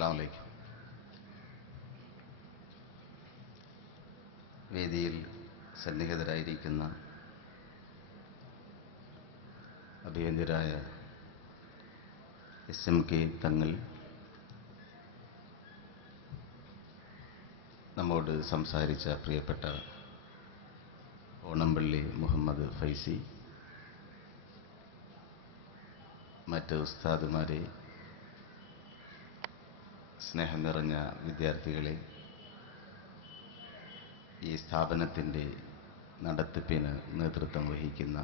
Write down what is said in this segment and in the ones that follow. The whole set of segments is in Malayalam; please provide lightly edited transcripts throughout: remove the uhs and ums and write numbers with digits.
അസ്സലാമു അലൈക്കും. വേദിയിൽ സന്നിഹിതരായിരിക്കുന്ന അഭിവന്ദ്യരായ SMK തങ്ങൾ നമ്മോട് സംസാരിച്ച പ്രിയപ്പെട്ട ഓണംപള്ളി മുഹമ്മദ് ഫൈസി, മറ്റ് ഉസ്താദുമാരെ, സ്നേഹം നിറഞ്ഞ വിദ്യാർത്ഥികളെ, ഈ സ്ഥാപനത്തിൻ്റെ നടത്തിപ്പിന് നേതൃത്വം വഹിക്കുന്ന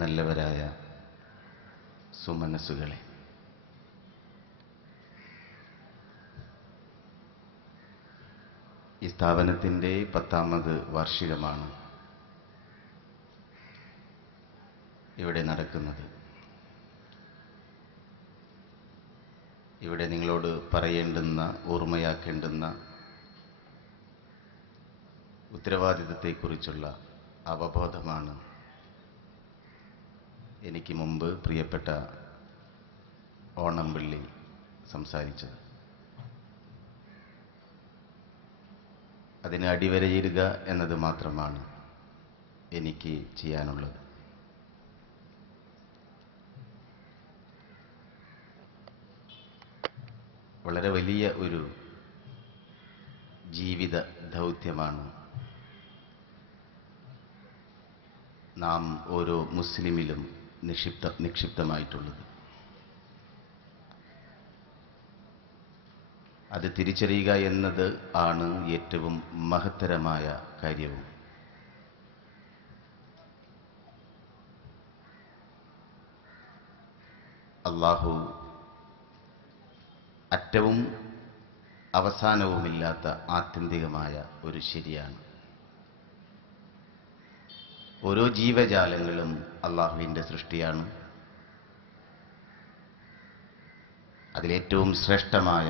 നല്ലവരായ സുമനസ്സുകളെ, ഈ സ്ഥാപനത്തിൻ്റെ 10ാമത് വാർഷികമാണ് ഇവിടെ നടക്കുന്നത്. ഇവിടെ നിങ്ങളോട് പറയേണ്ടുന്ന, ഓർമ്മയാക്കേണ്ടുന്ന ഉത്തരവാദിത്തത്തെക്കുറിച്ചുള്ള അവബോധമാണ് എനിക്ക് മുമ്പ് പ്രിയപ്പെട്ട ഓണംപള്ളി സംസാരിച്ചത്. അതിന് അടിവരയിടുക എന്നത് മാത്രമാണ് എനിക്ക് ചെയ്യാനുള്ളത്. വളരെ വലിയ ഒരു ജീവിത ദൗത്യമാണ് നാം ഓരോ മുസ്ലിമിലും നിക്ഷിപ്തമായിട്ടുള്ളത്. അത് തിരിച്ചറിയുക എന്നത് ആണ് ഏറ്റവും മഹത്തരമായ കാര്യവും. അല്ലാഹു അറ്റവും അവസാനവുമില്ലാത്ത ആത്യന്തികമായ ഒരു ശരിയാണ്. ഓരോ ജീവജാലങ്ങളും അല്ലാഹുവിൻ്റെ സൃഷ്ടിയാണ്. അതിലേറ്റവും ശ്രേഷ്ഠമായ,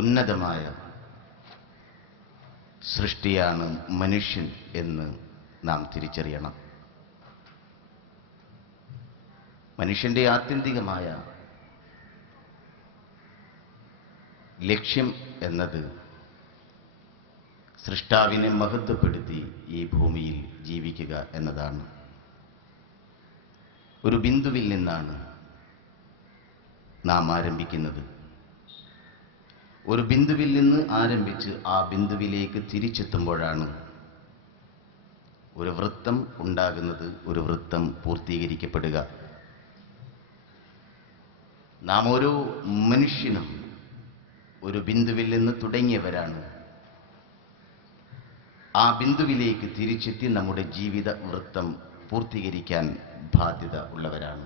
ഉന്നതമായ സൃഷ്ടിയാണ് മനുഷ്യൻ എന്ന് നാം തിരിച്ചറിയണം. മനുഷ്യൻ്റെ ആത്യന്തികമായ ലക്ഷ്യം എന്നത് സൃഷ്ടാവിനെ മഹത്വപ്പെടുത്തി ഈ ഭൂമിയിൽ ജീവിക്കുക എന്നതാണ്. ഒരു ബിന്ദുവിൽ നിന്നാണ് നാം ആരംഭിക്കുന്നത്. ഒരു ബിന്ദുവിൽ നിന്ന് ആരംഭിച്ച് ആ ബിന്ദുവിലേക്ക് തിരിച്ചെത്തുമ്പോഴാണ് ഒരു വൃത്തം ഉണ്ടാകുന്നത്, ഒരു വൃത്തം പൂർത്തീകരിക്കപ്പെടുക. നാം ഓരോ മനുഷ്യനും ഒരു ബിന്ദുവിൽ നിന്ന് തുടങ്ങിയവരാണ്. ആ ബിന്ദുവിലേക്ക് തിരിച്ചെത്തി നമ്മുടെ ജീവിത വൃത്തം പൂർത്തീകരിക്കാൻ ബാധ്യത ഉള്ളവരാണ്.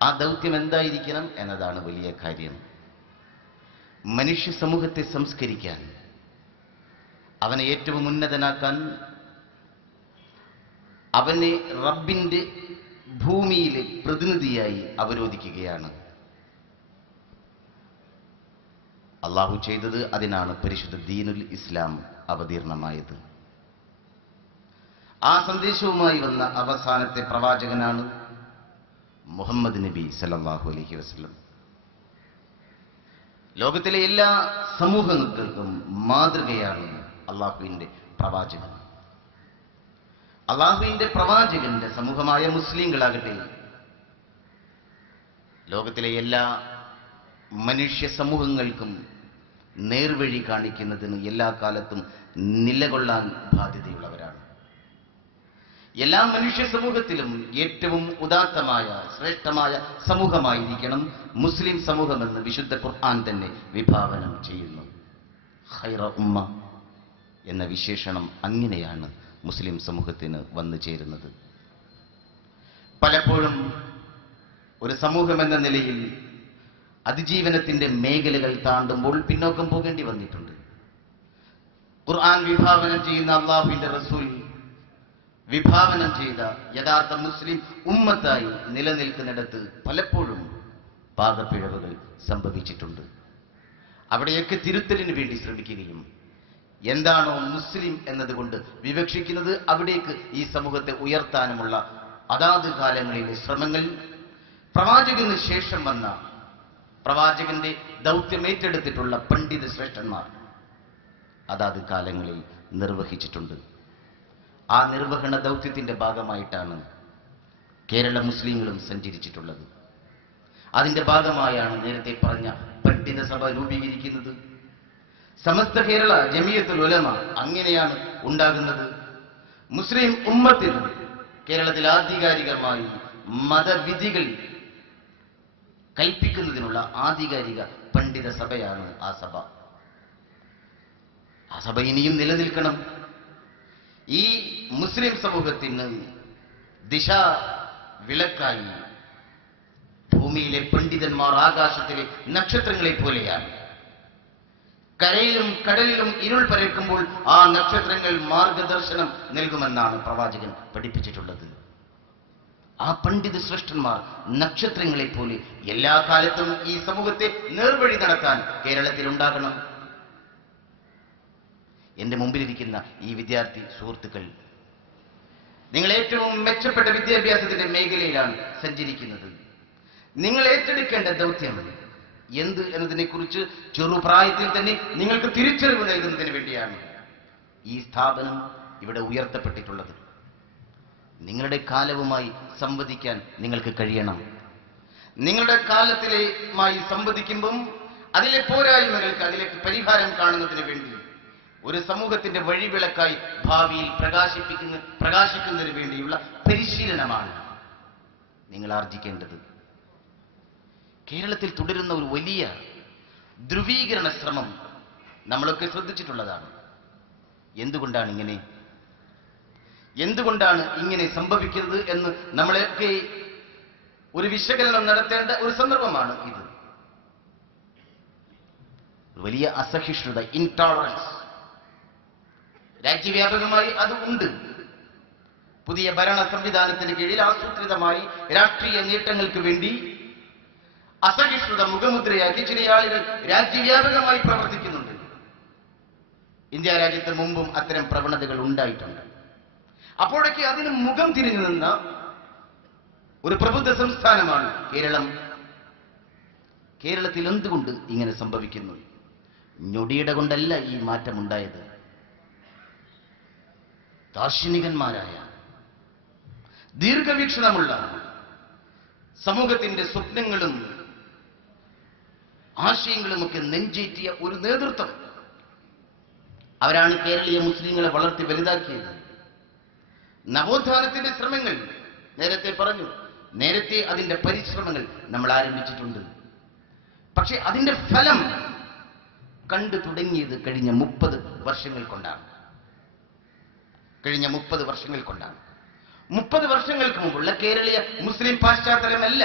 ആ ദൗത്യം എന്തായിരിക്കണം എന്നതാണ് വലിയ കാര്യം. മനുഷ്യ സമൂഹത്തെ സംസ്കരിക്കാൻ, അവനെ ഏറ്റവും ഉന്നതനാക്കാൻ, അവനെ റബ്ബിൻ്റെ ഭൂമിയിലെ പ്രതിനിധിയായി അവരോധിക്കുകയാണ് അള്ളാഹു ചെയ്തത്. അതിനാണ് പരിശുദ്ധ ദീനുൽ ഇസ്ലാം അവതീർണമായത്. ആ സന്ദേശവുമായി വന്ന അവസാനത്തെ പ്രവാചകനാണ് മുഹമ്മദ് നബി സല്ലല്ലാഹു അലൈഹി വസല്ലം. ലോകത്തിലെ എല്ലാ സമൂഹങ്ങൾക്കും മാതൃകയാണ് അള്ളാഹുവിൻ്റെ പ്രവാചകൻ. അള്ളാഹുവിൻ്റെ പ്രവാചകന്റെ സമൂഹമായ മുസ്ലിങ്ങളാകട്ടെ, ലോകത്തിലെ എല്ലാ മനുഷ്യ സമൂഹങ്ങൾക്കും നേർവഴി കാണിക്കുന്നതിന് എല്ലാ കാലത്തും നിലകൊള്ളാൻ ബാധ്യതയുള്ളവരാണ്. എല്ലാ മനുഷ്യ സമൂഹത്തിലും ഏറ്റവും ഉദാത്തമായ, ശ്രേഷ്ഠമായ സമൂഹമായിരിക്കണം മുസ്ലിം സമൂഹമെന്ന് വിശുദ്ധ ഖുർആൻ തന്നെ വിഭാവനം ചെയ്യുന്നു. ഖൈറ ഉമ്മ എന്ന വിശേഷണം അങ്ങനെയാണ് മുസ്ലിം സമൂഹത്തിന് വന്നു ചേരുന്നത്. പലപ്പോഴും ഒരു സമൂഹം എന്ന നിലയിൽ അതിജീവനത്തിന്റെ മേഖലകൾ താണ്ടുമ്പോൾ പിന്നോക്കം പോകേണ്ടി വന്നിട്ടുണ്ട്. ഖുർആൻ വിഭാവനം ചെയ്യുന്ന അല്ലാഹുവിന്റെ റസൂൽ വിഭാവനം ചെയ്ത യഥാർത്ഥ മുസ്ലിം ഉമ്മത്തായി നിലനിൽക്കുന്നിടത്ത് പലപ്പോഴും പാകപ്പിഴവുകൾ സംഭവിച്ചിട്ടുണ്ട്. അവിടെയൊക്കെ തിരുത്തലിന് വേണ്ടി ശ്രമിക്കുകയും എന്താണോ മുസ്ലിം എന്നതുകൊണ്ട് വിവക്ഷിക്കുന്നത് അവിടേക്ക് ഈ സമൂഹത്തെ ഉയർത്താനുമുള്ള അതാത് കാലങ്ങളിലെ ശ്രമങ്ങൾ പ്രവാചകന് ശേഷം വന്ന പ്രവാചകന്റെ ദൗത്യം ഏറ്റെടുത്തിട്ടുള്ള പണ്ഡിത ശ്രേഷ്ഠന്മാർ അതാത് കാലങ്ങളിൽ നിർവഹിച്ചിട്ടുണ്ട്. ആ നിർവഹണ ദൗത്യത്തിന്റെ ഭാഗമായിട്ടാണ് കേരള മുസ്ലിങ്ങളും സഞ്ചരിച്ചിട്ടുള്ളത്. അതിന്റെ ഭാഗമായാണ് നേരത്തെ പറഞ്ഞ പണ്ഡിത സഭ രൂപീകരിക്കുന്നത്. സമസ്ത കേരള ജമിയത്തുൽ ഉലമ അങ്ങനെയാണ് ഉണ്ടാകുന്നത്. മുസ്ലിം ഉമ്മത്തിന് കേരളത്തിൽ ആധികാരികമായി മതവിധികൾ കൽപ്പിക്കുന്നതിനുള്ള ആധികാരിക പണ്ഡിത സഭയാണ് ആ സഭ. ആ സഭ ഇനിയും നിലനിൽക്കണം. ഈ മുസ്ലിം സമൂഹത്തിന് ദിശ വിളക്കായി ഭൂമിയിലെ പണ്ഡിതന്മാർ ആകാശത്തിലെ നക്ഷത്രങ്ങളെ പോലെയാണ്. കരയിലും കടലിലും ഇരുൾ പരക്കുമ്പോൾ ആ നക്ഷത്രങ്ങൾ മാർഗദർശനം നൽകുമെന്നാണ് പ്രവാചകൻ പഠിപ്പിച്ചിട്ടുള്ളത്. ആ പണ്ഡിത ശ്രേഷ്ഠന്മാർ നക്ഷത്രങ്ങളെ പോലെ എല്ലാ കാലത്തും ഈ സമൂഹത്തെ നേർവഴി നടത്താൻ കേരളത്തിൽ ഉണ്ടാകണം. എന്റെ മുമ്പിലിരിക്കുന്ന ഈ വിദ്യാർത്ഥി സുഹൃത്തുക്കൾ, നിങ്ങൾ ഏറ്റവും മെച്ചപ്പെട്ട വിദ്യാഭ്യാസത്തിന്റെ മേഖലയിലാണ് സഞ്ചരിക്കുന്നത്. നിങ്ങൾ ഏറ്റെടുക്കേണ്ട ദൗത്യം എന്ത് എന്നതിനെ കുറിച്ച് ചെറുപ്രായത്തിൽ തന്നെ നിങ്ങൾക്ക് തിരിച്ചറിവ് നൽകുന്നതിന് വേണ്ടിയാണ് ഈ സ്ഥാപനം ഇവിടെ ഉയർത്തപ്പെട്ടിട്ടുള്ളത്. നിങ്ങളുടെ കാലവുമായി സംവദിക്കാൻ നിങ്ങൾക്ക് കഴിയണം. നിങ്ങളുടെ കാലത്തിലുമായി സംവദിക്കുമ്പം അതിലെ പോരായ്മകൾക്ക് അതിലേക്ക് പരിഹാരം കാണുന്നതിന് വേണ്ടി ഒരു സമൂഹത്തിന്റെ വഴിവിളക്കായി ഭാവിയിൽ പ്രകാശിക്കുന്നതിന് വേണ്ടിയുള്ള പരിശീലനമാണ് നിങ്ങൾ ആർജിക്കേണ്ടത്. കേരളത്തിൽ തുടരുന്ന ഒരു വലിയ ധ്രുവീകരണ ശ്രമം നമ്മളൊക്കെ ശ്രദ്ധിച്ചിട്ടുള്ളതാണ്. എന്തുകൊണ്ടാണ് ഇങ്ങനെ സംഭവിക്കുന്നത് എന്ന് നമ്മളൊക്കെ ഒരു വിശകലനം നടത്തേണ്ട ഒരു സന്ദർഭമാണ് ഇത്. വലിയ അസഹിഷ്ണുത, ഇൻടോളറൻസ് രാജ്യവ്യാപകമായി അത് ഉണ്ട്. പുതിയ ഭരണ സംവിധാനത്തിന് കീഴിൽ ആസൂത്രിതമായി രാഷ്ട്രീയ നേട്ടങ്ങൾക്ക് വേണ്ടി അസഹിഷ്ണുത മുഖമുദ്രയാക്കി ചില ആളുകൾ രാജ്യവ്യാപകമായി പ്രവർത്തിക്കുന്നുണ്ട്. ഇന്ത്യ രാജ്യത്ത് മുമ്പും അത്തരം പ്രവണതകൾ ഉണ്ടായിട്ടുണ്ട്. അപ്പോഴൊക്കെ അതിന് മുഖം തിരിഞ്ഞു നിന്ന ഒരു പ്രബുദ്ധ സംസ്ഥാനമാണ് കേരളം. കേരളത്തിൽ എന്തുകൊണ്ട് ഇങ്ങനെ സംഭവിക്കുന്നു? ഞൊടിയിട കൊണ്ടല്ല ഈ മാറ്റമുണ്ടായത്. ദാർശനികന്മാരായ ദീർഘവീക്ഷണമുള്ള സമൂഹത്തിന്റെ സ്വപ്നങ്ങളും ആശയങ്ങളുമൊക്കെ നെഞ്ചേറ്റിയ ഒരു നേതൃത്വം, അവരാണ് കേരളീയ മുസ്ലിങ്ങളെ വളർത്തി വലുതാക്കിയത്. നവോത്ഥാനത്തിന്റെ ശ്രമങ്ങൾ നേരത്തെ പറഞ്ഞു, നേരത്തെ അതിന്റെ പരിശ്രമങ്ങൾ നമ്മൾ ആരംഭിച്ചിട്ടുണ്ട്. പക്ഷെ അതിന്റെ ഫലം കണ്ടു തുടങ്ങിയത് കഴിഞ്ഞ 30 വർഷങ്ങൾ കൊണ്ടാണ്. 30 വർഷങ്ങൾക്ക് മുമ്പുള്ള കേരളീയ മുസ്ലിം പാശ്ചാത്തലമല്ല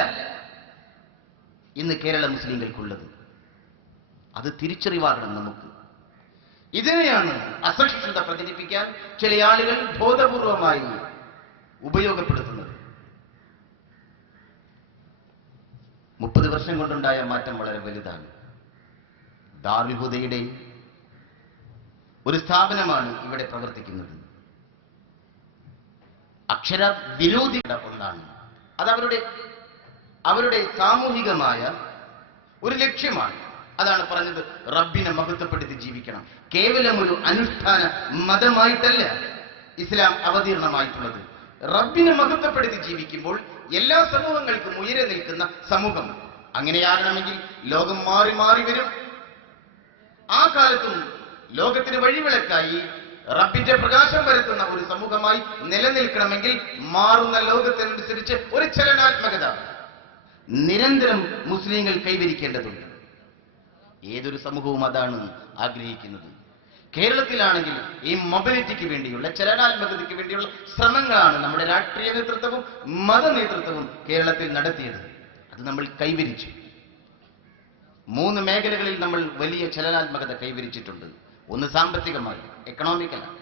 ഇന്ന് കേരള മുസ്ലിങ്ങൾക്കുള്ളത്. അത് തിരിച്ചറിവാകണം നമുക്ക്. ഇതിനെയാണ് അസഹിഷ്ണുത പ്രചരിപ്പിക്കാൻ ചില ആളുകൾ ബോധപൂർവമായി ഉപയോഗപ്പെടുത്തുന്നത്. 30 വർഷം കൊണ്ടുണ്ടായ മാറ്റം വളരെ വലുതാണ്. ദാറുൽ ഹുദയുടെ ഒരു സ്ഥാപനമാണ് ഇവിടെ പ്രവർത്തിക്കുന്നത്. അക്ഷര വിരോധിയുടെ ഒന്നാണ്. അത് അവരുടെ സാമൂഹികമായ ഒരു ലക്ഷ്യമാണ്. അതാണ് പറഞ്ഞത്, റബ്ബിനെ മഹത്വപ്പെടുത്തി ജീവിക്കണം. കേവലം ഒരു അനുഷ്ഠാന മതമായിട്ടല്ല ഇസ്ലാം അവതീർണമായിട്ടുള്ളത്. റബ്ബിനെ മഹത്വപ്പെടുത്തി ജീവിക്കുമ്പോൾ എല്ലാ സമൂഹങ്ങൾക്കും ഉയരെ നിൽക്കുന്ന സമൂഹം. അങ്ങനെയാകണമെങ്കിൽ ലോകം മാറി മാറി വരും. ആ കാലത്തും ലോകത്തിന് വഴിവിളക്കായി റബ്ബിന്റെ പ്രകാശം വരുത്തുന്ന ഒരു സമൂഹമായി നിലനിൽക്കണമെങ്കിൽ മാറുന്ന ലോകത്തിനനുസരിച്ച് ഒരു ചലനാത്മകത നിരന്തരം മുസ്ലിങ്ങൾ കൈവരിക്കേണ്ടതുണ്ട്. ഏതൊരു സമൂഹവും അതാണ് ആഗ്രഹിക്കുന്നത്. കേരളത്തിലാണെങ്കിൽ ഈ മൊബിലിറ്റിക്ക് വേണ്ടിയുള്ള, ചലനാത്മകതയ്ക്ക് വേണ്ടിയുള്ള ശ്രമങ്ങളാണ് നമ്മുടെ രാഷ്ട്രീയ നേതൃത്വവും മത നേതൃത്വവും കേരളത്തിൽ നടത്തിയത്. അത് നമ്മൾ കൈവരിച്ചു. 3 മേഖലകളിൽ നമ്മൾ വലിയ ചലനാത്മകത കൈവരിച്ചിട്ടുണ്ട്. ഒന്ന് സാമ്പത്തികമായി, എക്കണോമിക്കലാണ്.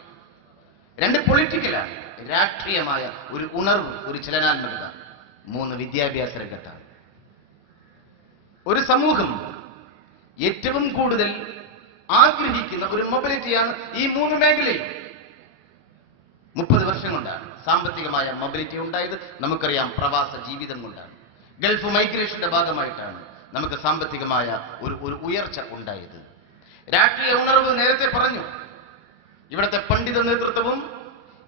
2 പൊളിറ്റിക്കലാണ്, രാഷ്ട്രീയമായ ഒരു ഉണർവ്, ഒരു ചലനാത്മകത. 3 വിദ്യാഭ്യാസ രംഗത്താണ്. ഒരു സമൂഹം ഏറ്റവും കൂടുതൽ ആഗ്രഹിക്കുന്ന ഒരു മൊബിലിറ്റിയാണ് ഈ 3 മേഖലയിൽ. 30 വർഷം കൊണ്ടാണ് സാമ്പത്തികമായ മൊബിലിറ്റി ഉണ്ടായത് നമുക്കറിയാം പ്രവാസ ജീവിതം കൊണ്ടാണ്. ഗൾഫ് മൈഗ്രേഷന്റെ ഭാഗമായിട്ടാണ് നമുക്ക് സാമ്പത്തികമായ ഒരു ഉയർച്ച ഉണ്ടായത്. രാഷ്ട്രീയ ഉണർവ് നേരത്തെ പറഞ്ഞു. ഇവിടുത്തെ പണ്ഡിത നേതൃത്വവും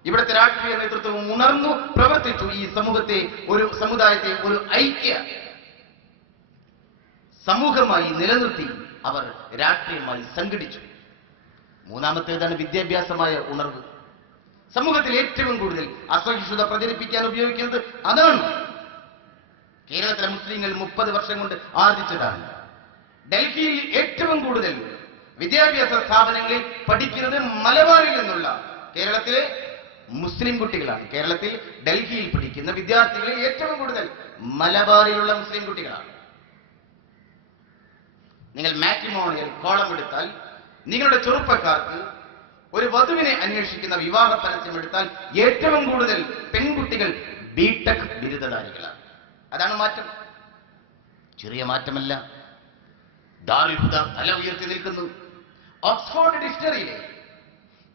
ഇവിടുത്തെ രാഷ്ട്രീയ നേതൃത്വവും ഉണർന്നു പ്രവർത്തിച്ചു. ഈ സമുദായത്തെ ഒരു ഐക്യ സമൂഹമായി നിലനിർത്തി അവർ രാഷ്ട്രീയമായി സംഘടിച്ചു. മൂന്നാമത്തേതാണ് വിദ്യാഭ്യാസമായ ഉണർവ്. സമൂഹത്തിൽ ഏറ്റവും കൂടുതൽ അസഹിഷ്ണുത പ്രചരിപ്പിക്കാൻ ഉപയോഗിക്കുന്നത് അതാണ്. കേരളത്തിലെ മുസ്ലിങ്ങൾ 30 വർഷം കൊണ്ട് ആർജിച്ചതാണ്. ഡൽഹിയിൽ ഏറ്റവും കൂടുതൽ വിദ്യാഭ്യാസ സ്ഥാപനങ്ങളിൽ പഠിക്കുന്നത് മലബാറിൽ നിന്നുള്ള കേരളത്തിലെ മുസ്ലിം കുട്ടികളാണ്. കേരളത്തിൽ ഡൽഹിയിൽ പഠിക്കുന്ന വിദ്യാർത്ഥികളിൽ ഏറ്റവും കൂടുതൽ മലബാറിലുള്ള മുസ്ലിം കുട്ടികളാണ്. നിങ്ങൾ മാട്രിമോണിയൽ കോളം എടുത്താൽ നിങ്ങളുടെ ചെറുപ്പക്കാർക്ക് ഒരു വധുവിനെ അന്വേഷിക്കുന്ന വിവാഹ പരസ്യം എടുത്താൽ ഏറ്റവും കൂടുതൽ പെൺകുട്ടികൾ ബിടെക് ബിരുദധാരികളാണ്. അതാണ് മാറ്റം. ചെറിയ മാറ്റമല്ല. ദാറുൽ ഹുദ തല ഉയർത്തി നിൽക്കുന്നു. ഓക്സ്ഫോർഡ് ഡിക്ഷണറിയിലെ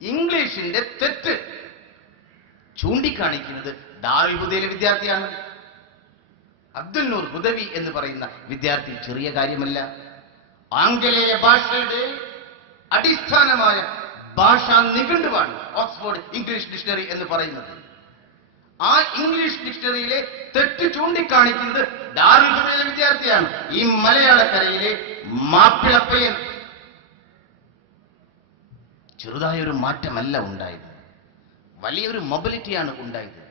ഇംഗ്ലീഷിന്റെ തെറ്റ് ചൂണ്ടിക്കാണിക്കുന്നത് ദാറുൽ ഹുദയിലെ വിദ്യാർത്ഥിയാണ്. അബ്ദുൽ നൂർ ഹുദവി എന്ന് പറയുന്ന വിദ്യാർത്ഥി ചെറിയ കാര്യമല്ല. ആംഗലേയ ഭാഷയുടെ അടിസ്ഥാനമായ ഭാഷാ നിഘണ്ടുവാണ് ഓക്സ്ഫോർഡ് ഇംഗ്ലീഷ് ഡിക്ഷണറി എന്ന് പറയുന്നത്. ആ ഇംഗ്ലീഷ് ഡിക്ഷണറിയിലെ തെറ്റ് ചൂണ്ടിക്കാണിക്കുന്നത് ദാറുൽ ഹുദയിലെ വിദ്യാർത്ഥിയാണ്. ഈ മലയാളക്കരയിലെ മാപ്പിളപ്പയ്യൻ. ചെറുതായൊരു മാറ്റമല്ല ഉണ്ടായത്, വലിയൊരു മൊബിലിറ്റിയാണ് ഉണ്ടായത്.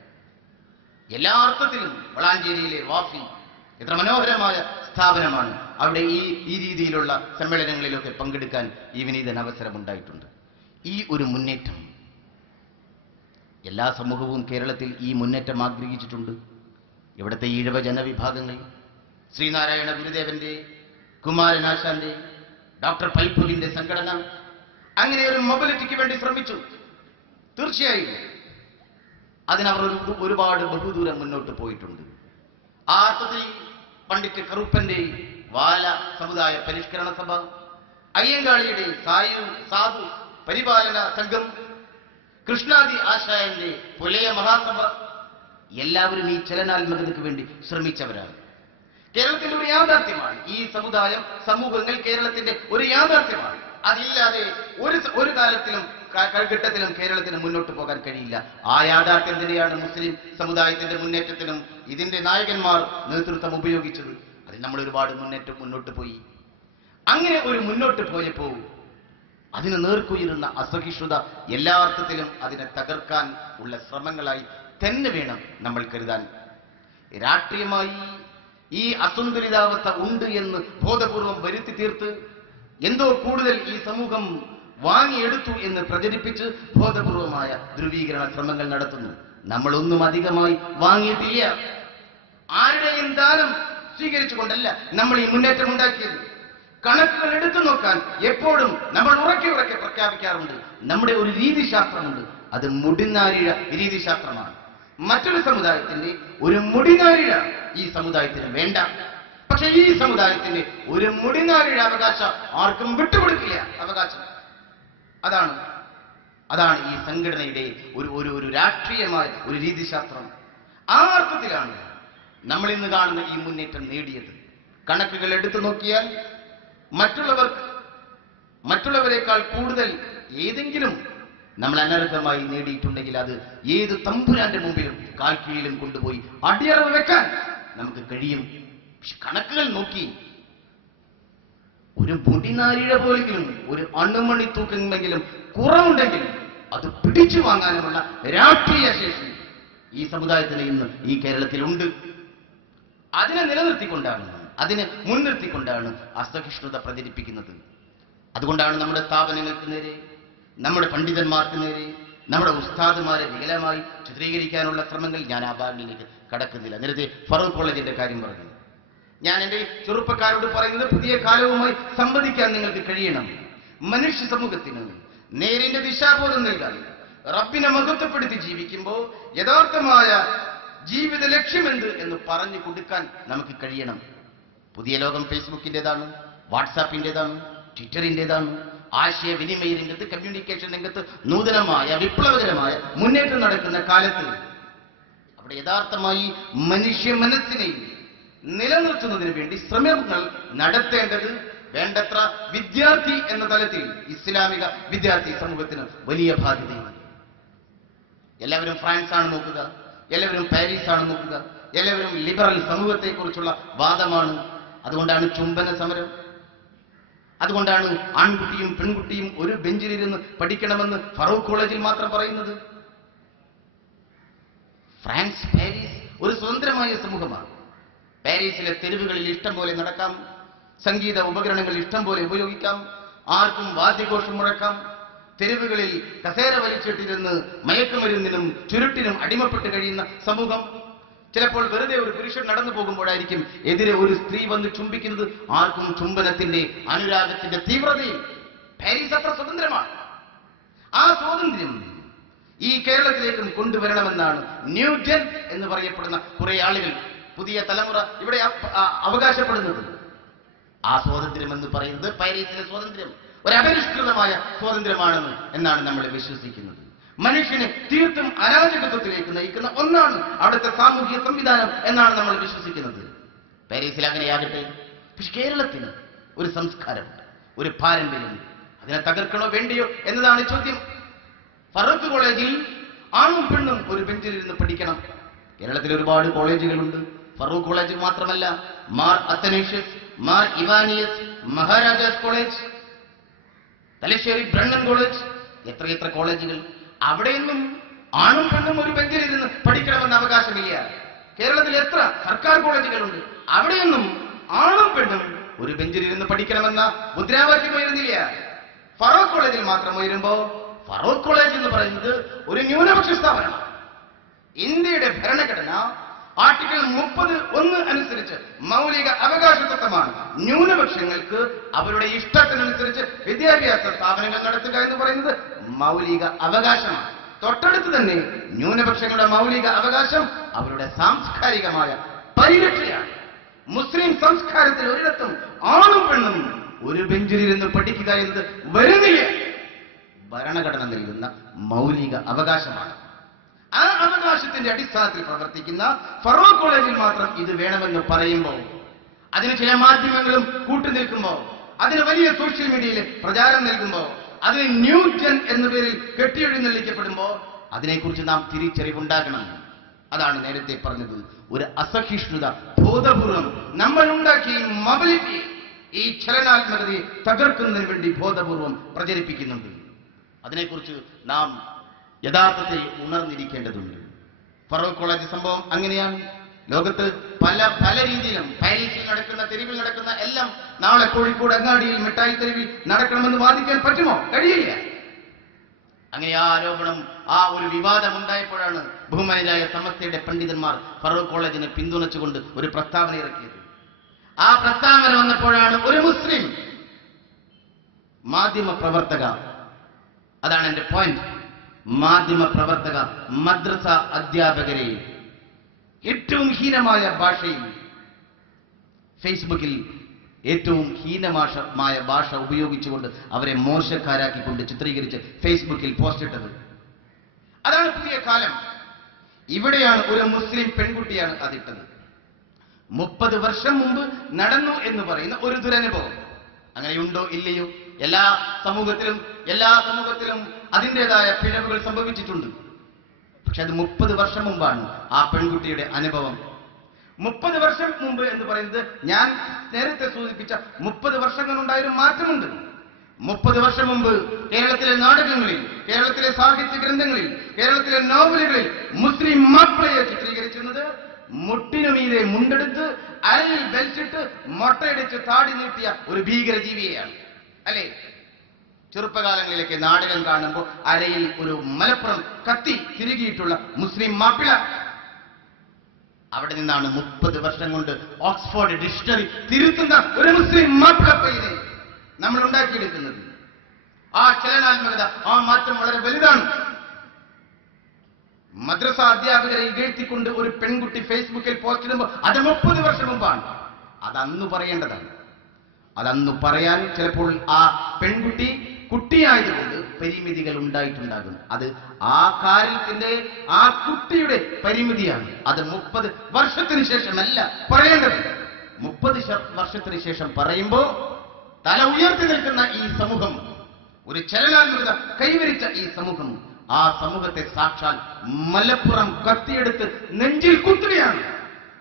എല്ലാ അർത്ഥത്തിലും വളാഞ്ചേരിയിലെ വാഫി എത്ര മനോഹരമായ സ്ഥാപനമാണ്. അവിടെ ഈ രീതിയിലുള്ള സമ്മേളനങ്ങളിലൊക്കെ പങ്കെടുക്കാൻ ഈ വിനീതന് അവസരമുണ്ടായിട്ടുണ്ട്. ഈ ഒരു മുന്നേറ്റം എല്ലാ സമൂഹവും കേരളത്തിൽ ഈ മുന്നേറ്റം ആഗ്രഹിച്ചിട്ടുണ്ട്. ഇവിടുത്തെ ഈഴവ ജനവിഭാഗങ്ങൾ ശ്രീനാരായണ ഗുരുദേവന്റെ, കുമാരനാശാന്റെ, ഡോക്ടർ പൽപുവിന്റെ സംഘടന അങ്ങനെ ഒരു മൊബിലിറ്റിക്ക് വേണ്ടി ശ്രമിച്ചു. തീർച്ചയായും അതിനവർ ഒരുപാട് ബഹുദൂരം മുന്നോട്ട് പോയിട്ടുണ്ട്. ആ അർത്ഥത്തിൽ പണ്ഡിറ്റ് കറുപ്പന്റെ വാല സമുദായ പരിഷ്കരണ സഭ, അയ്യങ്കാളിയുടെ സാധു പരിപാലന സംഘം, കൃഷ്ണാദി ആശായന്റെ പുലയ മഹാസഭ എല്ലാവരും ഈ ചലനാത്മകതയ്ക്ക് വേണ്ടി ശ്രമിച്ചവരാണ്. കേരളത്തിന്റെ ഒരു യാഥാർത്ഥ്യമാണ് ഈ സമുദായം, സമൂഹങ്ങൾ കേരളത്തിന്റെ ഒരു യാഥാർത്ഥ്യമാണ്. അതില്ലാതെ ഒരു കാലത്തിലും ഘട്ടത്തിലും കേരളത്തിന് മുന്നോട്ട് പോകാൻ കഴിയില്ല. ആ യാഥാർത്ഥ്യം തന്നെയാണ് മുസ്ലിം സമുദായത്തിന്റെ മുന്നേറ്റത്തിനും ഇതിന്റെ നായകന്മാർ നേതൃത്വം ഉപയോഗിച്ചത്. അതിൽ നമ്മൾ ഒരുപാട് മുന്നോട്ട് പോയി. അങ്ങനെ ഒരു മുന്നോട്ട് പോയപ്പോൾ അതിന് നേർക്കുയരുന്ന അസഹിഷ്ണുത എല്ലാ അർത്ഥത്തിലും അതിനെ തകർക്കാൻ ഉള്ള ശ്രമങ്ങളായി തന്നെ വേണം നമ്മൾ കരുതാൻ. രാഷ്ട്രീയമായി ഈ അസന്തുലിതാവസ്ഥ ഉണ്ട് എന്ന് ബോധപൂർവം വരുത്തി തീർത്ത് എന്തോ കൂടുതൽ ഈ സമൂഹം വാങ്ങിയെടുത്തു എന്ന് പ്രചരിപ്പിച്ച് ബോധപൂർവമായ ധ്രുവീകരണ ശ്രമങ്ങൾ നടത്തുന്നു. നമ്മളൊന്നും അധികമായി വാങ്ങിയിട്ടില്ല. ആരുടെയും ദാനം സ്വീകരിച്ചുകൊണ്ടല്ല നമ്മൾ ഈ മുന്നേറ്റം ഉണ്ടാക്കിയത്. കണക്കുകൾ എടുത്തു നോക്കാൻ എപ്പോഴും നമ്മൾ ഉറക്കെ പ്രഖ്യാപിക്കാറുണ്ട്, നമ്മുടെ ഒരു രീതിശാസ്ത്രമുണ്ട്. അത് മുടിനാരിഴ രീതിശാസ്ത്രമാണ്. മറ്റൊരു സമുദായത്തിന്റെ ഒരു മുടിനാരിഴ ഈ സമുദായത്തിന് വേണ്ട. പക്ഷെ ഈ സമുദായത്തിന്റെ ഒരു മുടിനാരിഴ അവകാശം ആർക്കും വിട്ടുകൊടുക്കില്ല. അവകാശം അതാണ് ഈ സംഘടനയുടെ ഒരു രാഷ്ട്രീയമായ ഒരു രീതിശാസ്ത്രം. ആ അർത്ഥത്തിലാണ് നമ്മൾ ഇന്ന് കാണുന്ന ഈ മുന്നേറ്റം നേടിയത്. കണക്കുകൾ എടുത്തു നോക്കിയാൽ മറ്റുള്ളവരെക്കാൾ കൂടുതൽ ഏതെങ്കിലും നമ്മൾ അനർഹമായി നേടിയിട്ടുണ്ടെങ്കിൽ അത് ഏത് തമ്പുരാന്റെ മുമ്പിലും കാൽക്കീഴിലും കൊണ്ടുപോയി അടിയറവ് വെക്കാൻ നമുക്ക് കഴിയും. കണക്കുകൾ നോക്കി ഒരു മുടിനാരിഴ പോലെങ്കിലും ഒരു അണുമണി തൂക്കെങ്കിലും കുറവുണ്ടെങ്കിലും അത് പിടിച്ചു വാങ്ങാനുമുള്ള രാഷ്ട്രീയ ശേഷി ഈ സമുദായത്തിന് ഇന്ന് ഈ കേരളത്തിലുണ്ട്. അതിനെ നിലനിർത്തിക്കൊണ്ടാണ്, അതിനെ മുൻനിർത്തിക്കൊണ്ടാണ് അസഹിഷ്ണുത പ്രചരിപ്പിക്കുന്നത്. അതുകൊണ്ടാണ് നമ്മുടെ സ്ഥാപനങ്ങൾക്ക് നേരെ, നമ്മുടെ പണ്ഡിതന്മാർക്ക് നേരെ, നമ്മുടെ ഉസ്താദുമാരെ വികലമായി ചിത്രീകരിക്കാനുള്ള ശ്രമങ്ങൾ. ഞാൻ ആ ഭാഗങ്ങളിലേക്ക് കടക്കുന്നില്ല. നേരത്തെ ഫറൂഖ് കോളേജിന്റെ കാര്യം പറഞ്ഞു. ഞാൻ എന്റെ ചെറുപ്പക്കാരോട് പറയുന്നത്, പുതിയ കാലവുമായി സംവദിക്കാൻ നിങ്ങൾക്ക് കഴിയണം. മനുഷ്യ സമൂഹത്തിന് നേരിന്റെ ദിശാബോധം നൽകാൻ, റബ്ബിനെ മഹത്വപ്പെടുത്തി ജീവിക്കുമ്പോൾ യഥാർത്ഥമായ ജീവിത ലക്ഷ്യമെന്ത് എന്ന് പറഞ്ഞു കൊടുക്കാൻ നമുക്ക് കഴിയണം. പുതിയ ലോകം ഫേസ്ബുക്കിൻ്റെതാണ്, വാട്സാപ്പിൻ്റെതാണ്, ട്വിറ്ററിൻ്റെതാണ്. ആശയവിനിമയ രംഗത്ത്, കമ്മ്യൂണിക്കേഷൻ രംഗത്ത് നൂതനമായ വിപ്ലവകരമായ മുന്നേറ്റം നടക്കുന്ന കാലത്ത് അവിടെ യഥാർത്ഥമായി മനുഷ്യ മനസ്സിനെ നിലനിർത്തുന്നതിന് വേണ്ടി ശ്രമങ്ങൾ നടത്തേണ്ടത് വേണ്ടത്ര വിദ്യാർത്ഥി എന്ന തലത്തിൽ ഇസ്ലാമിക വിദ്യാർത്ഥി സമൂഹത്തിന് വലിയ ബാധ്യതയുണ്ട്. എല്ലാവരും ഫ്രാൻസ് ആണ് നോക്കുക, എല്ലാവരും പാരീസ് ആണ് നോക്കുക, എല്ലാവരും ലിബറൽ സമൂഹത്തെക്കുറിച്ചുള്ള വാദമാണ്. അതുകൊണ്ടാണ് ചുംബന സമരം, അതുകൊണ്ടാണ് ആൺകുട്ടിയും പെൺകുട്ടിയും ഒരു ബെഞ്ചിലിരുന്ന് പഠിക്കണമെന്ന് ഫറൂഖ് കോളേജിൽ മാത്രം പറയുന്നത്. ഫ്രാൻസ്, പാരീസ് ഒരു സ്വതന്ത്രമായ സമൂഹമാണ്. പാരീസിലെ തെരുവുകളിൽ ഇഷ്ടം പോലെ നടക്കാം, സംഗീത ഉപകരണങ്ങൾ ഇഷ്ടം പോലെ ഉപയോഗിക്കാം, ആർക്കും വാദ്യഘോഷം മുഴക്കാം. തെരുവുകളിൽ കസേര വലിച്ചിട്ടിരുന്ന് മയക്കുമരുന്നിനും ചുരുട്ടിനും അടിമപ്പെട്ട് കഴിയുന്ന സമൂഹം. ചിലപ്പോൾ വെറുതെ ഒരു പുരുഷൻ നടന്നു പോകുമ്പോഴായിരിക്കും എതിരെ ഒരു സ്ത്രീ വന്ന് ചുംബിക്കുന്നത്. ആർക്കും ചുംബനത്തിന്റെ അനുരാഗത്തിന്റെ തീവ്രതയിൽ പാരീസ് അത്ര സ്വതന്ത്രമാണ്. ആ സ്വാതന്ത്ര്യം ഈ കേരളത്തിലേക്കും കൊണ്ടുവരണമെന്നാണ് ന്യൂ ജെൻ എന്ന് പറയപ്പെടുന്ന കുറെ ആളുകൾ, പുതിയ തലമുറ ഇവിടെ അവകാശപ്പെടുന്നത്. ആ സ്വാതന്ത്ര്യം എന്ന് പറയുന്നത് പാരീസിലെ സ്വാതന്ത്ര്യം ഒരു അപരിഷ്കൃതമായ സ്വാതന്ത്ര്യമാണെന്ന് എന്നാണ് നമ്മൾ വിശ്വസിക്കുന്നത്. മനുഷ്യനെ തീർത്തും അരാജകത്വത്തിലേക്ക് നയിക്കുന്ന ഒന്നാണ് അവിടുത്തെ സാമൂഹിക സംവിധാനം എന്നാണ് നമ്മൾ വിശ്വസിക്കുന്നത്. പാരീസിൽ അങ്ങനെയാകട്ടെ. പക്ഷെ കേരളത്തിന് ഒരു സംസ്കാരമുണ്ട്, ഒരു പാരമ്പര്യമുണ്ട്. അതിനെ തകർക്കണോ വേണ്ടിയോ എന്നതാണ് ചോദ്യം. ഫറൂഖ് കോളേജിൽ ആണും പെണ്ണും ഒരു ബെഞ്ചിലിരുന്ന് പഠിക്കണം. കേരളത്തിൽ ഒരുപാട് കോളേജുകളുണ്ട്. ഫറൂഖ് കോളേജ് മാത്രമല്ല, മാർ അത്തനേഷ്യസ്, മാർ ഇവാനിയസ്, മഹാരാജാസ് കോളേജ്, തലശ്ശേരി ബ്രണ്ണൻ കോളേജ്, എത്രയെത്ര കോളേജുകൾ. അവിടെയൊന്നും ആണും പെണ്ണും ഒരു ബെഞ്ചിലിരുന്ന് പഠിക്കണമെന്ന് അവകാശമില്ല. കേരളത്തിൽ എത്ര സർക്കാർ കോളേജുകളുണ്ട്, അവിടെയൊന്നും ആണും പെണ്ണും ഒരു ബെഞ്ചിലിരുന്ന് പഠിക്കണമെന്ന മുദ്രാവാക്യം ഉയരുന്നില്ല. ഫറൂഖ് കോളേജിൽ മാത്രം ഉയരുമ്പോ ഫറൂഖ് കോളേജ് എന്ന് പറയുന്നത് ഒരു ന്യൂനപക്ഷ സ്ഥാപനമാണ്. ഇന്ത്യയുടെ ഭരണഘടന ആർട്ടിക്കിൾ 30(1) അനുസരിച്ച് മൗലിക അവകാശ തത്വമാണ് ന്യൂനപക്ഷങ്ങൾക്ക് അവരുടെ ഇഷ്ടത്തിനനുസരിച്ച് വിദ്യാഭ്യാസ സ്ഥാപനങ്ങൾ നടത്തുക എന്ന് പറയുന്നത് മൗലിക അവകാശമാണ്. തൊട്ടടുത്ത് തന്നെ ന്യൂനപക്ഷങ്ങളുടെ മൗലിക അവകാശം അവരുടെ സാംസ്കാരികമായ പരിരക്ഷയാണ്. മുസ്ലിം സംസ്കാരത്തിൽ ഒരിടത്തും ആണും പെണ്ണും ഒരു ബെഞ്ചിലിരുന്ന് പഠിക്കുക എന്നത് വരുന്നില്ല. ഭരണഘടന നൽകുന്ന മൗലിക അവകാശമാണ്. ആ അവകാശത്തിന്റെ അടിസ്ഥാനത്തിൽ പ്രവർത്തിക്കുന്ന ഫറൂഖ് കോളേജിൽ മാത്രം ഇത് വേണമെന്ന് പറയുമ്പോൾ, അതിന് ചില മാധ്യമങ്ങളും കൂട്ടുനിൽക്കുമ്പോൾ, അതിന് വലിയ സോഷ്യൽ മീഡിയയിൽ പ്രചാരം നൽകുമ്പോൾ, അതിന് ന്യൂ ജെൻ എന്ന പേരിൽ കെട്ടിയെഴുന്നള്ളിക്കപ്പെടുമ്പോ അതിനെക്കുറിച്ച് നാം തിരിച്ചറിവുണ്ടാകണം. അതാണ് നേരത്തെ പറഞ്ഞത്. ഒരു അസഹിഷ്ണുത ബോധപൂർവം നമ്മൾ ഉണ്ടാക്കിയ മൊബിലിറ്റി, ഈ ചലനാത്മകതയെ തകർക്കുന്നതിന് വേണ്ടി ബോധപൂർവം പ്രചരിപ്പിക്കുന്നുണ്ട്. അതിനെക്കുറിച്ച് നാം യഥാർത്ഥത്തിൽ ഉണർന്നിരിക്കേണ്ടതുണ്ട്. ഫറൂഖ് കോളേജ് സംഭവം അങ്ങനെയാണ്. ലോകത്ത് പല രീതിയിലും പാരീസിൽ നടക്കുന്ന, തെരുവിൽ നടക്കുന്ന എല്ലാം നാളെ കോഴിക്കോട് അങ്ങാടിയിൽ മിഠായി തെരുവിൽ നടക്കണമെന്ന് വാദിക്കാൻ പറ്റുമോ? കഴിയില്ല. അങ്ങനെ ആ ആരോപണം, ആ ഒരു വിവാദം ഉണ്ടായപ്പോഴാണ് ബഹുമാനരായ സമസ്തയുടെ പണ്ഡിതന്മാർ ഫറൂഖ് കോളേജിനെ പിന്തുണച്ചുകൊണ്ട് ഒരു പ്രസ്താവന ഇറക്കിയത്. ആ പ്രസ്താവന വന്നപ്പോഴാണ് ഒരു മുസ്ലിം മാധ്യമ പ്രവർത്തക, അതാണ് എന്റെ പോയിന്റ്, മാധ്യമ പ്രവർത്തക, മദ്രസ അധ്യാപകരെ ഏറ്റവും ഹീനമായ ഭാഷയിൽ ഫേസ്ബുക്കിൽ ഏറ്റവും ഹീനമായ ഭാഷ ഉപയോഗിച്ചുകൊണ്ട് അവരെ മോശക്കാരാക്കിക്കൊണ്ട് ചിത്രീകരിച്ച് ഫേസ്ബുക്കിൽ പോസ്റ്റ് ഇട്ടത്. അതാണ് പുതിയ കാലം. ഇവിടെയാണ് ഒരു മുസ്ലിം പെൺകുട്ടിയാണ് അതിട്ടത്. 30 വർഷം മുമ്പ് നടന്നു എന്ന് പറയുന്ന ഒരു ദുരനുഭവം അങ്ങനെയുണ്ടോ ഇല്ലയോ? എല്ലാ സമൂഹത്തിലും അതിൻ്റെതായ പിഴവുകൾ സംഭവിച്ചിട്ടുണ്ട്. പക്ഷെ അത് 30 വർഷം മുമ്പാണ് ആ പെൺകുട്ടിയുടെ അനുഭവം. 30 വർഷം മുമ്പ് എന്ന് പറയുന്നത് ഞാൻ നേരത്തെ സൂചിപ്പിച്ച 30 വർഷങ്ങളുണ്ടായൊരു മാറ്റമുണ്ട്. 30 വർഷം മുമ്പ് കേരളത്തിലെ നാടകങ്ങളിൽ, കേരളത്തിലെ സാഹിത്യ ഗ്രന്ഥങ്ങളിൽ, കേരളത്തിലെ നോവലുകളിൽ മുസ്ലിം മാപ്പിളയെ ചിത്രീകരിച്ചിരുന്നത് മുട്ടിനുമീതെ മുണ്ടെടുത്ത് അരയിൽ ബെൽറ്റിട്ട് മൊട്ടയടിച്ച് താടി നീട്ടിയ ഒരു ഭീകരജീവിയെയാണ്, അല്ലേ? ചെറുപ്പകാലങ്ങളിലേക്ക് നാടകം കാണുമ്പോൾ അരയിൽ ഒരു മലപ്പുറം കത്തി തിരുകിയിട്ടുള്ള മുസ്ലിം മാപ്പിള. അവിടെ നിന്നാണ് 30 വർഷം കൊണ്ട് ഓക്സ്ഫോർഡ് ഡിക്ഷണറി തിരുത്തുന്ന ഒരു മുസ്ലിം മാപ്പിള പയ്യനെ നമ്മൾ ഉണ്ടാക്കിയെടുക്കുന്നത്. ആ ചലനാത്മകത, ആ മാറ്റം വളരെ വലുതാണ്. മദ്രസ അധ്യാപകരെ ഇകഴ്ത്തിക്കൊണ്ട് ഒരു പെൺകുട്ടി ഫേസ്ബുക്കിൽ പോസ്റ്റ് ഇടുമ്പോൾ അത് 30 വർഷം മുമ്പാണ്. അതന്ന് പറയേണ്ടതാണ്. അതന്ന് പറയാൻ ചിലപ്പോൾ ആ പെൺകുട്ടി കുട്ടിയായതുകൊണ്ട് പരിമിതികൾ ഉണ്ടായിട്ടുണ്ടാകും. അത് ആ കാര്യത്തിന്റെ ആ കുട്ടിയുടെ പരിമിതിയാണ്. അത് 30 വർഷത്തിന് ശേഷമല്ല പറയേണ്ടത്. 30 വർഷത്തിന് ശേഷം പറയുമ്പോ തല ഉയർത്തി നിൽക്കുന്ന ഈ സമൂഹം, ഒരു ചലനാത്മകത കൈവരിച്ച ഈ സമൂഹം, ആ സമൂഹത്തെ സാക്ഷാൽ മലപ്പുറം കത്തിയെടുത്ത് നെഞ്ചിൽ കുത്തുകയാണ്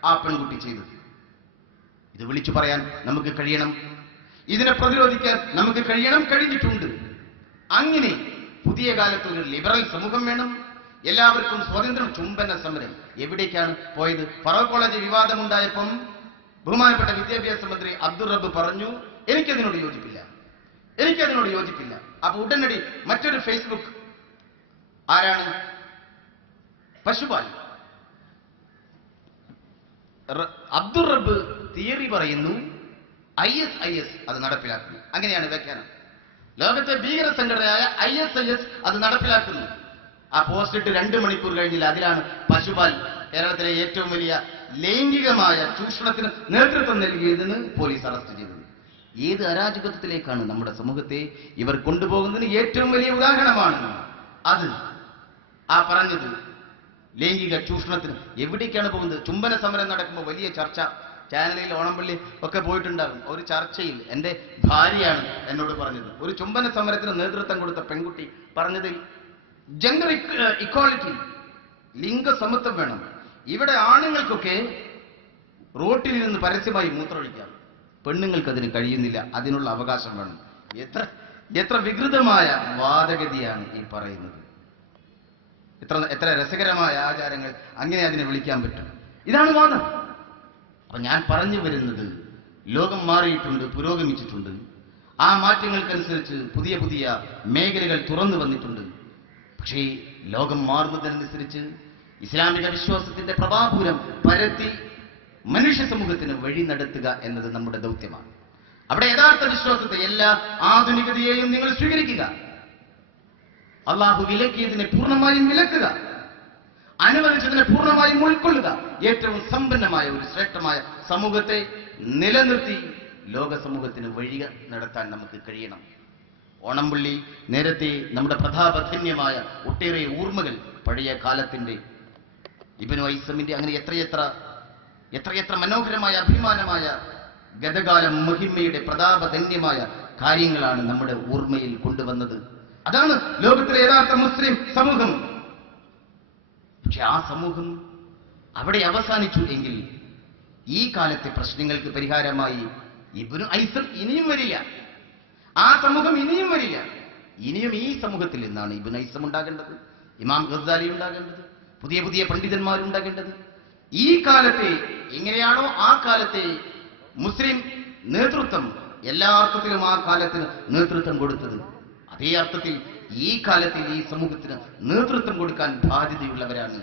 ആ പെൺകുട്ടി ചെയ്തത്. ഇത് വിളിച്ചു പറയാൻ നമുക്ക് കഴിയണം. ഇതിനെ പ്രതിരോധിക്കാൻ നമുക്ക് കഴിയണം. കഴിഞ്ഞിട്ടുണ്ട്. അങ്ങനെ പുതിയ കാലത്ത് ഒരു ലിബറൽ സമൂഹം വേണം. എല്ലാവർക്കും സ്വാതന്ത്ര്യം. ചുംബന സമരം എവിടേക്കാണ് പോയത്? ഫറൂഖ് കോളേജ് വിവാദമുണ്ടായപ്പം ബഹുമാനപ്പെട്ട വിദ്യാഭ്യാസ മന്ത്രി അബ്ദുൾ റബ്ബ് പറഞ്ഞു, എനിക്കതിനോട് യോജിപ്പില്ല. അപ്പൊ ഉടനടി മറ്റൊരു ഫേസ്ബുക്ക്, ആരാണ്? പശുപാൽ അബ്ദുൾ റബ്ബ് തിയറി പറയുന്നു, ISIS അത് നടപ്പിലാക്കുന്നു. അങ്ങനെയാണ് വ്യാഖ്യാനം. ലോകത്തെ ഭീകര സംഘടനയായ ISIS അത് നടപ്പിലാക്കുന്നു. ആ പോസ്റ്റ് ഇട്ട് 2 മണിക്കൂർ കഴിഞ്ഞില്ല. അതിലാണ് പശുപാൽ കേരളത്തിലെ ഏറ്റവും വലിയ ലൈംഗികമായ ചൂഷണത്തിന് നേതൃത്വം നൽകിയതെന്ന് പോലീസ് അറസ്റ്റ് ചെയ്തത്. ഏത് അരാജകത്വത്തിലേക്കാണ് നമ്മുടെ സമൂഹത്തെ ഇവർ കൊണ്ടുപോകുന്നതിന് ഏറ്റവും വലിയ ഉദാഹരണമാണ് അത്. ആ പറഞ്ഞത് ലൈംഗിക ചൂഷണത്തിന് എവിടേക്കാണ് പോകുന്നത്? ചുംബന സമരം നടക്കുമ്പോൾ വലിയ ചർച്ച, ചാനലിൽ ഓണംപള്ളി ഒക്കെ പോയിട്ടുണ്ടാകും. ഒരു ചർച്ചയിൽ എൻ്റെ ഭാര്യയാണ് എന്നോട് പറഞ്ഞത്, ഒരു ചുംബന സമരത്തിന് നേതൃത്വം കൊടുത്ത പെൺകുട്ടി പറഞ്ഞതിൽ ജെൻഡർ ഇക്വാളിറ്റി, ലിംഗസമത്വം വേണം. ഇവിടെ ആണുങ്ങൾക്കൊക്കെ റോട്ടിൽ നിന്ന് പരസ്യമായി മൂത്രമൊഴിക്കാം, പെണ്ണുങ്ങൾക്ക് അതിന് കഴിയുന്നില്ല, അതിനുള്ള അവകാശം വേണം. എത്ര വികൃതമായ വാദഗതിയാണ് ഈ പറയുന്നത്. എത്ര രസകരമായ ആചാരങ്ങൾ അങ്ങനെ അതിനെ വിളിക്കാൻ പറ്റും. ഇതാണ് വാദം. അപ്പൊ ഞാൻ പറഞ്ഞു വരുന്നത്, ലോകം മാറിയിട്ടുണ്ട്, പുരോഗമിച്ചിട്ടുണ്ട്. ആ മാറ്റങ്ങൾക്കനുസരിച്ച് പുതിയ പുതിയ മേഖലകൾ തുറന്നു വന്നിട്ടുണ്ട്. പക്ഷേ ലോകം മാറുന്നതിനനുസരിച്ച് ഇസ്ലാമിക വിശ്വാസത്തിന്റെ പ്രഭാപൂരം പരത്തി മനുഷ്യ സമൂഹത്തിന് വഴി നടത്തുക എന്നത് നമ്മുടെ ദൗത്യമാണ്. അവിടെ യഥാർത്ഥ വിശ്വാസത്തെ, എല്ലാ ആധുനികതയെയും നിങ്ങൾ സ്വീകരിക്കുക. അള്ളാഹു വിലക്കിയതിനെ പൂർണ്ണമായും വിലക്കുക, അനുവദിച്ചതിനെ പൂർണ്ണമായും ഉൾക്കൊള്ളുക. ഏറ്റവും സമ്പന്നമായ ഒരു ശ്രേഷ്ഠമായ സമൂഹത്തെ നിലനിർത്തി ലോക സമൂഹത്തിന് വഴി നടത്താൻ നമുക്ക് കഴിയണം. ഓണംപള്ളി നേരത്തെ നമ്മുടെ പ്രതാപധന്യമായ ഒട്ടേറെ ഓർമ്മകൾ, പഴയ കാലത്തിന്റെ ഇബ്നു ഐസമിന്റെ, അങ്ങനെ എത്രയെത്ര മനോഹരമായ അഭിമാനമായ ഗതകാലം മഹിമയുടെ പ്രതാപധന്യമായ കാര്യങ്ങളാണ് നമ്മുടെ ഓർമ്മയിൽ കൊണ്ടുവന്നത്. അതാണ് ലോകത്തിലെ യഥാർത്ഥ മുസ്ലിം സമൂഹം. പക്ഷെ ആ സമൂഹം അവിടെ അവസാനിച്ചു എങ്കിൽ ഈ കാലത്തെ പ്രശ്നങ്ങൾക്ക് പരിഹാരമായി ഇബ്നു ഐസം ഇനിയും വരില്ല, ആ സമൂഹം ഇനിയും വരില്ല. ഇനിയും ഈ സമൂഹത്തിൽ നിന്നാണ് ഇബ്നു ഐസം ഉണ്ടാകേണ്ടത്, ഇമാം ഗസാലി ഉണ്ടാകേണ്ടത്, പുതിയ പുതിയ പണ്ഡിതന്മാരുണ്ടാകേണ്ടത്. ഈ കാലത്തെ എങ്ങനെയാണോ ആ കാലത്തെ മുസ്ലിം നേതൃത്വം എല്ലാ അർത്ഥത്തിലും ആ കാലത്തിന് നേതൃത്വം കൊടുത്തത്, അതേ അർത്ഥത്തിൽ ഈ കാലത്തിൽ ഈ സമൂഹത്തിന് നേതൃത്വം കൊടുക്കാൻ ബാധ്യതയുള്ളവരാണ്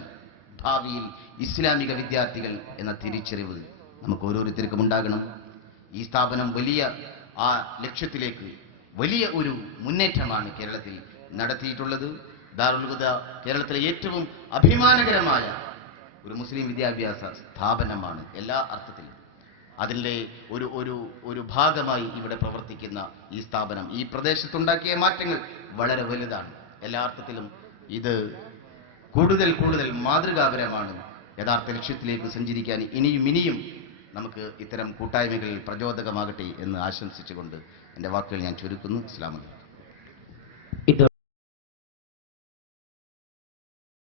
ഭാവിയിൽ ഇസ്ലാമിക വിദ്യാർത്ഥികൾ എന്ന തിരിച്ചറിവ് നമുക്ക് ഓരോരുത്തർക്കും ഉണ്ടാകണം. ഈ സ്ഥാപനം വലിയ ആ ലക്ഷ്യത്തിലേക്ക് വലിയ ഒരു മുന്നേറ്റമാണ് കേരളത്തിൽ നടത്തിയിട്ടുള്ളത്. ദാറുൽ ഹുദ കേരളത്തിലെ ഏറ്റവും അഭിമാനകരമായ ഒരു മുസ്ലിം വിദ്യാഭ്യാസ സ്ഥാപനമാണ് എല്ലാ അർത്ഥത്തിലും. അതിൻ്റെ ഒരു ഭാഗമായി ഇവിടെ പ്രവർത്തിക്കുന്ന ഈ സ്ഥാപനം ഈ പ്രദേശത്തുണ്ടാക്കിയ മാറ്റങ്ങൾ വളരെ വലുതാണ്. എല്ലാ അർത്ഥത്തിലും ഇത് കൂടുതൽ മാതൃകാപരമാണ്. യഥാർത്ഥ ലക്ഷ്യത്തിലേക്ക് സഞ്ചരിക്കാൻ ഇനിയും നമുക്ക് ഇത്തരം കൂട്ടായ്മകളിൽ പ്രചോദകമാകട്ടെ എന്ന് ആശംസിച്ചുകൊണ്ട് എൻ്റെ വാക്കുകൾ ഞാൻ ചുരുക്കുന്നു. അസ്സലാമു അലൈക്കും.